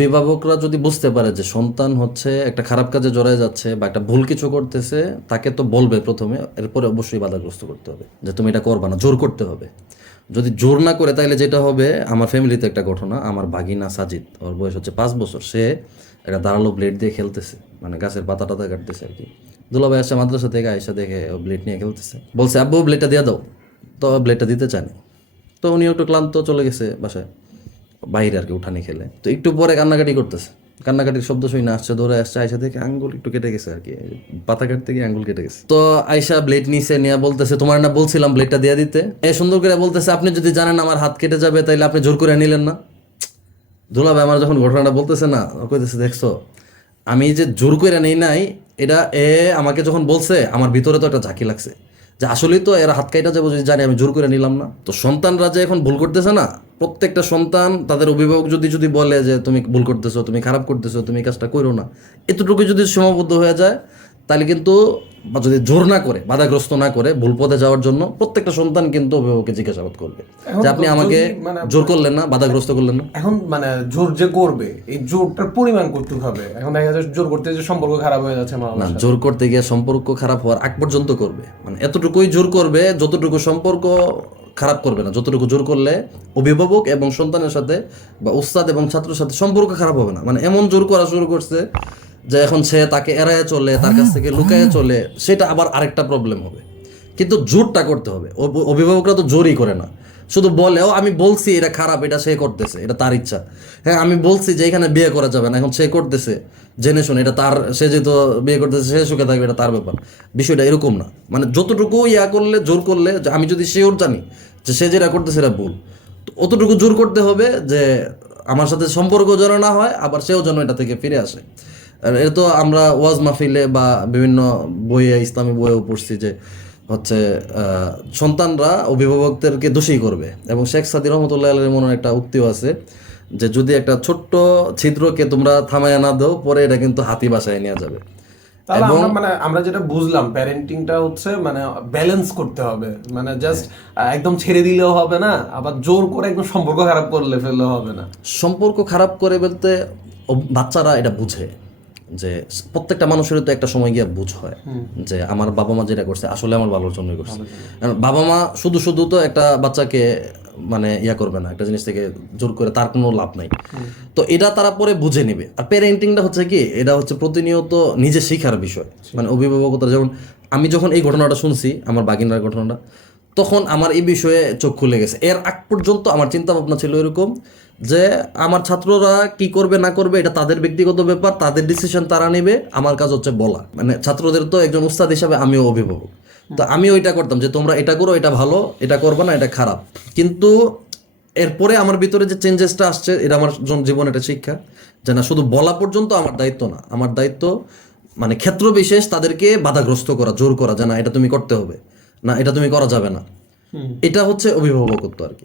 অভিভাবকরা যদি বুঝতে পারে যে সন্তান হচ্ছে একটা খারাপ কাজে জড়ায় যাচ্ছে বা একটা ভুল কিছু করতেছে, তাকে তো বলবে প্রথমে, এরপরে অবশ্যই বাধাগ্রস্ত করতে হবে যে তুমি এটা করবা না, জোর করতে হবে। যদি জোর না করে তাইলে যেটা হবে, আমার ফ্যামিলিতে একটা ঘটনা, আমার ভাগিনা সাজিদ, ওর বয়স হচ্ছে পাঁচ বছর, সে একটা দাঁড়াল ব্লেড দিয়ে খেলতেছে মানে গাছের পাতা টাতা কাটতেছে আর কি। দুলাভাই আসে মাদ্রাসা থেকে আয়সা দেখে ও ব্লেড নিয়ে খেলতেছে। বলছে, আব্বু, ব্লেডটা দিয়ে দাও। তো ব্লেডটা দিতে চায়নি। তো উনি একটু ক্লান্ত চলে গেছে বাসায়। বাইরে আর কি উঠানে খেলে। তো একটু পরে কান্নাকাটি করতেছে। কান্নাকাটির শব্দ শুই না আসছে, দৌড়ে আসছে আয়সা থেকে আঙ্গুল একটু কেটে গেছে আর কি। পাতা কাটতে গিয়ে আঙ্গুল কেটে গেছে। তো আয়সা ব্লেড নিচে নিয়ে বলতেছে, তোমার না বলছিলাম ব্লেডটা দিয়ে দিতে? এ সুন্দর করে বলতেছে, আপনি যদি জানেন আমার হাত কেটে যাবে, তাইলে আপনি জোর করে নিলেন না। দুলাভাই আমার যখন ঘটনাটা বলতেছে না কইতেছে, দেখছ, আমি যে জোর করে নেই নাই, এটা এ আমাকে যখন বলছে, আমার ভিতরে তো একটা ঝাঁকি লাগছে। যে আসলে তো এরা হাত কাইটা যাব যদি জানি, আমি জোর করে নিলাম না। তো সন্তানরা যে এখন ভুল করতেছে না, প্রত্যেকটা সন্তান তাদের অভিভাবক যদি যদি বলে যে তুমি ভুল করতেছো, তুমি খারাপ করতেছো, তুমি কাজটা করো না এতটুকু যদি সীমাবদ্ধ হয়ে যায়, তাহলে কিন্তু বা যদি জোর না করে বাধাগ্রস্ত না করে ভুল পথে যাওয়ার জন্য প্রত্যেকটা সন্তান কিন্তু অভিভাবককে জিজ্ঞাসাবাদ করবে যে আপনি আমাকে মানে- জোর করলেন না বাধাগ্রস্ত করলেন না? এখন মানে জোর যে করবে এই জোরটার পরিমাণ করতে হবে। এখন দেখা যাচ্ছে জোর করতে যে সম্পর্ক খারাপ হয়ে যাচ্ছে না জোর করতে গিয়ে সম্পর্ক খারাপ হওয়ার আগ পর্যন্ত করবে। মানে এতটুকুই জোর করবে যতটুকু সম্পর্ক খারাপ করবে না। যতটুকু জোর করলে অভিভাবক এবং সন্তানের সাথে বা উস্তাদ এবং ছাত্রের সাথে সম্পর্ক খারাপ হবে না। মানে এমন জোর করা শুরু করছে যে এখন সে তাকে এড়ায় চলে তার কাছ থেকে লুকায় চলে সেটা আবার আরেকটা প্রবলেম হবে। কিন্তু জোরটা করতে হবে। অভিভাবকরা তো জোরই করে না। শুধু বলেও আমি বলছি এটা খারাপ এটা সে করতেছে এটা তার ইচ্ছা। হ্যাঁ আমি বলছি যে এখানে বিয়ে করা যাবে না এখন সে করতেছে। জেনে শুনে এটা তার সে যেহেতু বিয়ে করতেছে সে সুখে থাকবে এটা তার ব্যাপার। বিষয়টা এরকম না। মানে যতটুকু ইয়া করলে জোর করলে যে আমি যদি শিওর জানি যে সে যেটা করতেছে এটা ভুল। তো অতটুকু জোর করতে হবে যে আমার সাথে সম্পর্ক যেন না হয় আবার সেও যেন এটা থেকে ফিরে আসে। এটা তো আমরা ওয়াজ মাহফিলে বা বিভিন্ন বইয়ে ইসলামী বইয়েও পড়ছি যে হচ্ছে সন্তানরা অভিভাবকদেরকে দোষী করবে। এবং শেখ সাদি রহমতুল্লাহ আলের মনে একটা উক্তিও আছে যে যদি একটা ছোট্ট ছিদ্রকে তোমরা থামায় না দাও পরে এটা কিন্তু হাতি বাসায় নেওয়া যাবে। আমরা মানে আমরা যেটা বুঝলাম প্যারেন্টিংটা হচ্ছে মানে ব্যালেন্স করতে হবে। মানে জাস্ট একদম ছেড়ে দিলেও হবে না আবার জোর করে একদম সম্পর্ক খারাপ করলে ফেললেও হবে না। সম্পর্ক খারাপ করে বলতে বাচ্চারা এটা বুঝে। যে প্রত্যেকটা মানুষের তো একটা সময় গিয়ে বুঝ হয় যে আমার বাবা মা যেটা করছে আসলে আমার ভালোর জন্যই করছে। বাবা মা শুধু শুধু তো একটা বাচ্চাকে মানে ইয়া করবে না একটা জিনিস থেকে জোর করে তার কোনো লাভ নাই। তো এটা তারা পরে বুঝে নেবে। আর প্যারেন্টিংটা হচ্ছে কি এটা হচ্ছে প্রতিনিয়ত নিজে শেখার বিষয়। মানে অভিভাবকতা যেমন আমি যখন এই ঘটনাটা শুনছি আমার বাগিনার ঘটনাটা তখন আমার এই বিষয়ে চোখ খুলে গেছে। এর আগ পর্যন্ত আমার চিন্তা ভাবনা ছিল এরকম যে, আমার ছাত্ররা কি করবে, না করবে, এটা তাদের ব্যক্তিগত ব্যাপার, তাদের ডিসিশন তারা নেবে, আমার কাজ হচ্ছে বলা। মানে ছাত্রদের তো একজন উস্তাদ হিসাবে আমিও অভিভাবক। তো আমি ওইটা করতাম যে, তোমরা এটা করো, এটা ভালো, এটা করবে না, এটা খারাপ। কিন্তু এরপরে আমার ভিতরে যে চেঞ্জেসটা আসছে, এটা আমার জীবনে একটা শিক্ষা যে, না, শুধু বলা পর্যন্ত আমার দায়িত্ব না। আমার দায়িত্ব মানে ক্ষেত্র বিশেষ তাদেরকে বাধাগ্রস্ত করা, জোর করা যে, না, এটা তুমি করতে হবে। না এটা তুমি করা যাবে না। এটা হচ্ছে অভিভাবকত্ব আর কি।